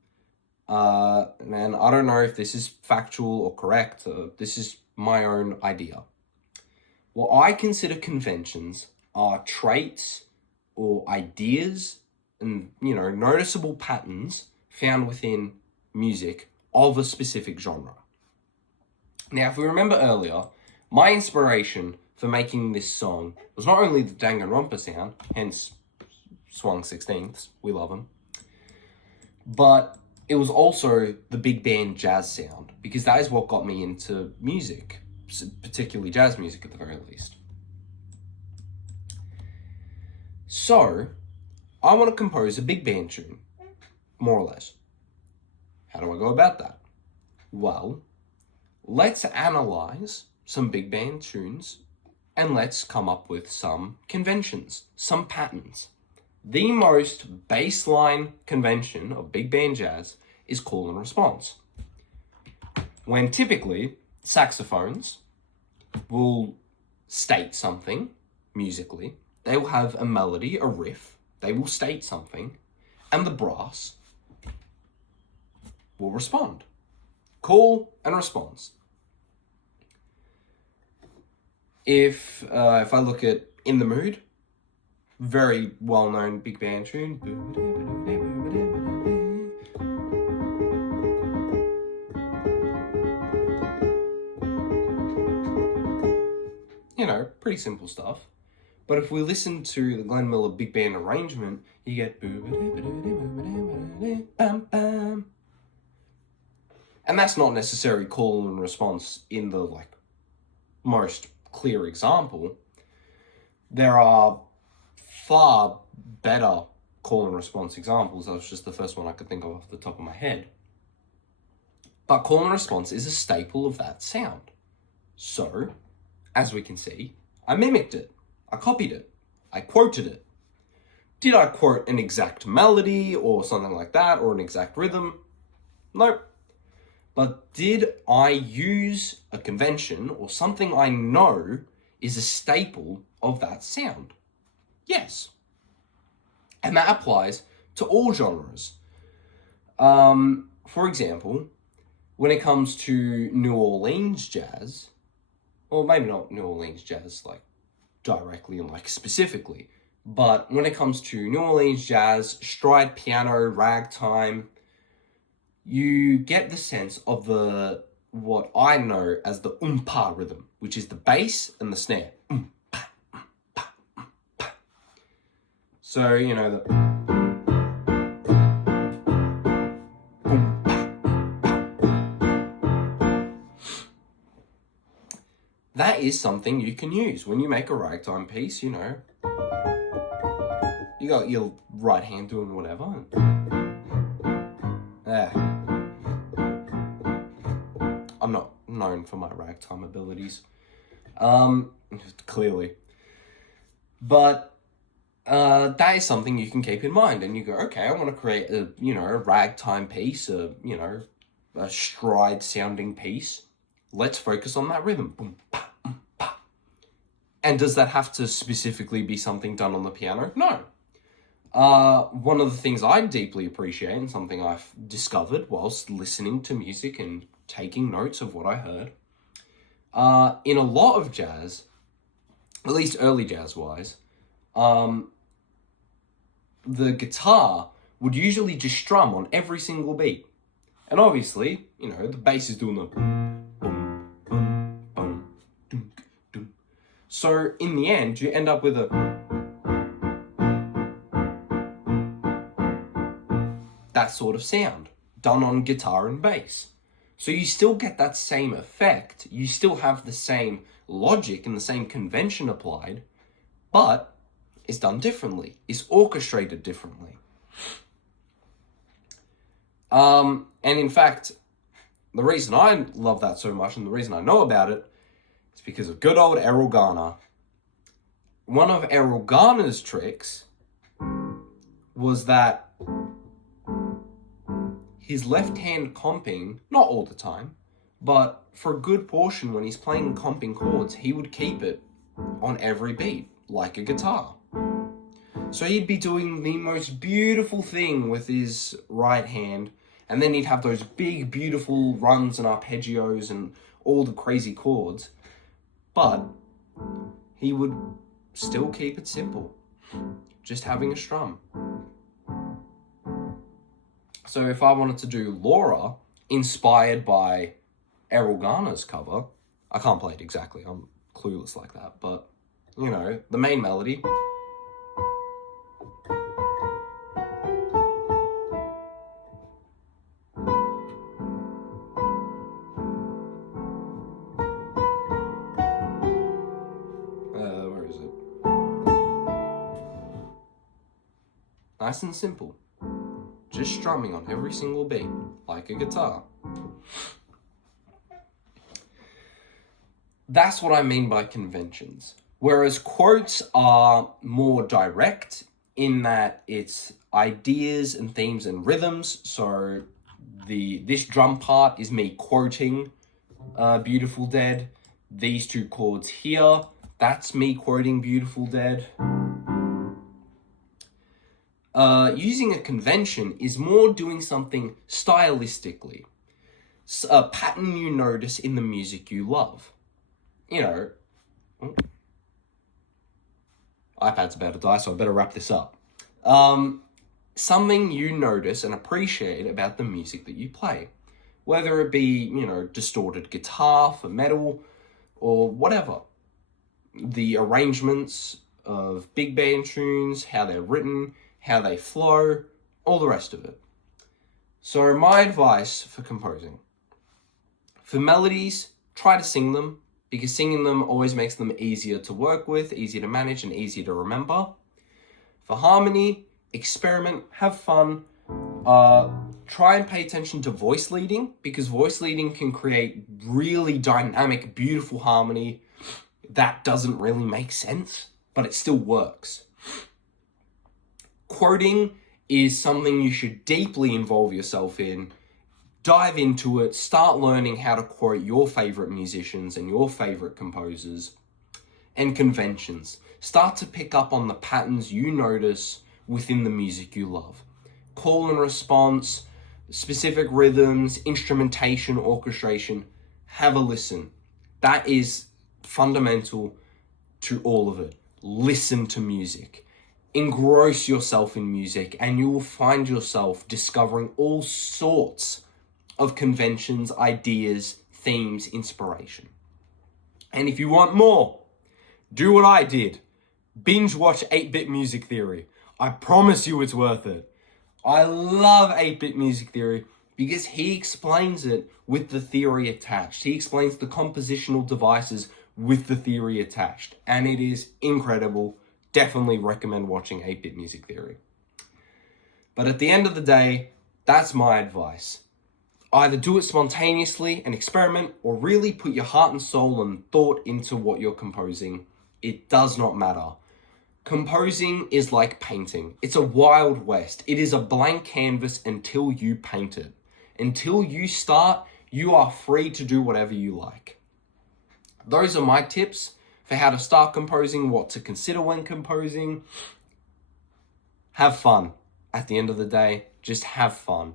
and I don't know if this is factual or correct, this is my own idea. What I consider conventions are traits or ideas and, noticeable patterns found within music of a specific genre. Now, if we remember earlier, my inspiration for making this song was not only the Danganronpa sound, hence Swung 16ths, we love them, but it was also the big band jazz sound, because that is what got me into music, particularly jazz music at the very least. So, I want to compose a big band tune, more or less. How do I go about that? Well, let's analyze some big band tunes and let's come up with some conventions, some patterns. The most baseline convention of big band jazz is call and response. When typically saxophones will state something musically, they will have a melody, a riff, they will state something, and the brass will respond. Call and response. If I look at In the Mood, very well-known big band tune. You know, pretty simple stuff. But if we listen to the Glenn Miller big band arrangement, you get and that's not necessarily call and response in the most clear example. There are far better call and response examples. That was just the first one I could think of off the top of my head. But call and response is a staple of that sound. So, as we can see, I mimicked it. I copied it. I quoted it. Did I quote an exact melody or something like that, or an exact rhythm? Nope. But did I use a convention or something I know is a staple of that sound? Yes. And that applies to all genres. For example, when it comes to New Orleans jazz, or maybe not New Orleans jazz directly and specifically, but when it comes to New Orleans jazz, stride piano, ragtime, you get the sense of what I know as the umpa rhythm, which is the bass and the snare. So, you know, the that is something you can use when you make a ragtime piece. You know, you got your right hand doing whatever. I'm not known for my ragtime abilities, clearly, but that is something you can keep in mind. And you go, okay, I want to create a ragtime piece, a stride sounding piece. Let's focus on that rhythm. Boom, pa, pa. And does that have to specifically be something done on the piano? No. One of the things I deeply appreciate, and something I've discovered whilst listening to music and taking notes of what I heard, in a lot of jazz, at least early jazz-wise, the guitar would usually just strum on every single beat. And obviously, the bass is doing the boom, boom, boom, boom, boom. So in the end, you end up with that sort of sound done on guitar and bass. So you still get that same effect. You still have the same logic and the same convention applied, but it's done differently. It's orchestrated differently. And in fact, the reason I love that so much and the reason I know about it is because of good old Errol Garner. One of Errol Garner's tricks was that his left-hand comping, not all the time, but for a good portion when he's playing comping chords, he would keep it on every beat, like a guitar. So he'd be doing the most beautiful thing with his right hand, and then he'd have those big, beautiful runs and arpeggios and all the crazy chords, but he would still keep it simple, just having a strum. So if I wanted to do Laura, inspired by Errol Garner's cover, I can't play it exactly, I'm clueless like that, but, the main melody. Where is it? Nice and simple. Just strumming on every single beat, like a guitar. That's what I mean by conventions. Whereas quotes are more direct in that it's ideas and themes and rhythms. So this drum part is me quoting Beautiful Dead. These two chords here, that's me quoting Beautiful Dead. Using a convention is more doing something stylistically. A pattern you notice in the music you love. You know, iPad's about to die, so I better wrap this up. Something you notice and appreciate about the music that you play. Whether it be, you know, distorted guitar for metal or whatever. The arrangements of big band tunes, how they're written, how they flow, all the rest of it. So my advice for composing. For melodies, try to sing them, because singing them always makes them easier to work with, easier to manage, and easier to remember. For harmony, experiment, have fun. Try and pay attention to voice leading, because voice leading can create really dynamic, beautiful harmony that doesn't really make sense, but it still works. Quoting is something you should deeply involve yourself in. Dive into it, start learning how to quote your favorite musicians and your favorite composers. And conventions. Start to pick up on the patterns you notice within the music you love. Call and response, specific rhythms, instrumentation, orchestration. Have a listen. That is fundamental to all of it. Listen to music. Engross yourself in music, and you will find yourself discovering all sorts of conventions, ideas, themes, inspiration. And if you want more, do what I did. Binge watch 8-Bit Music Theory. I promise you it's worth it. I love 8-Bit Music Theory because he explains it with the theory attached. He explains the compositional devices with the theory attached. And it is incredible. Definitely recommend watching 8-Bit Music Theory. But at the end of the day, that's my advice. Either do it spontaneously and experiment, or really put your heart and soul and thought into what you're composing. It does not matter. Composing is like painting. It's a wild west. It is a blank canvas until you paint it. Until you start, you are free to do whatever you like. Those are my tips for how to start composing, what to consider when composing. Have fun. At the end of the day, just have fun.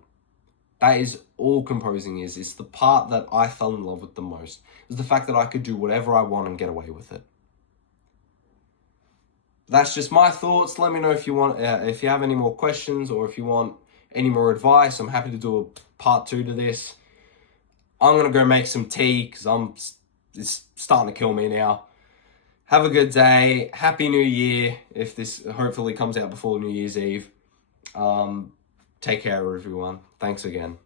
That is all composing is. It's the part that I fell in love with the most. Is the fact that I could do whatever I want and get away with it. That's just my thoughts. Let me know if you want, if you have any more questions, or if you want any more advice. I'm happy to do a part 2 to this. I'm gonna go make some tea because it's starting to kill me now. Have a good day. Happy New Year. If this hopefully comes out before New Year's Eve. Take care, everyone. Thanks again.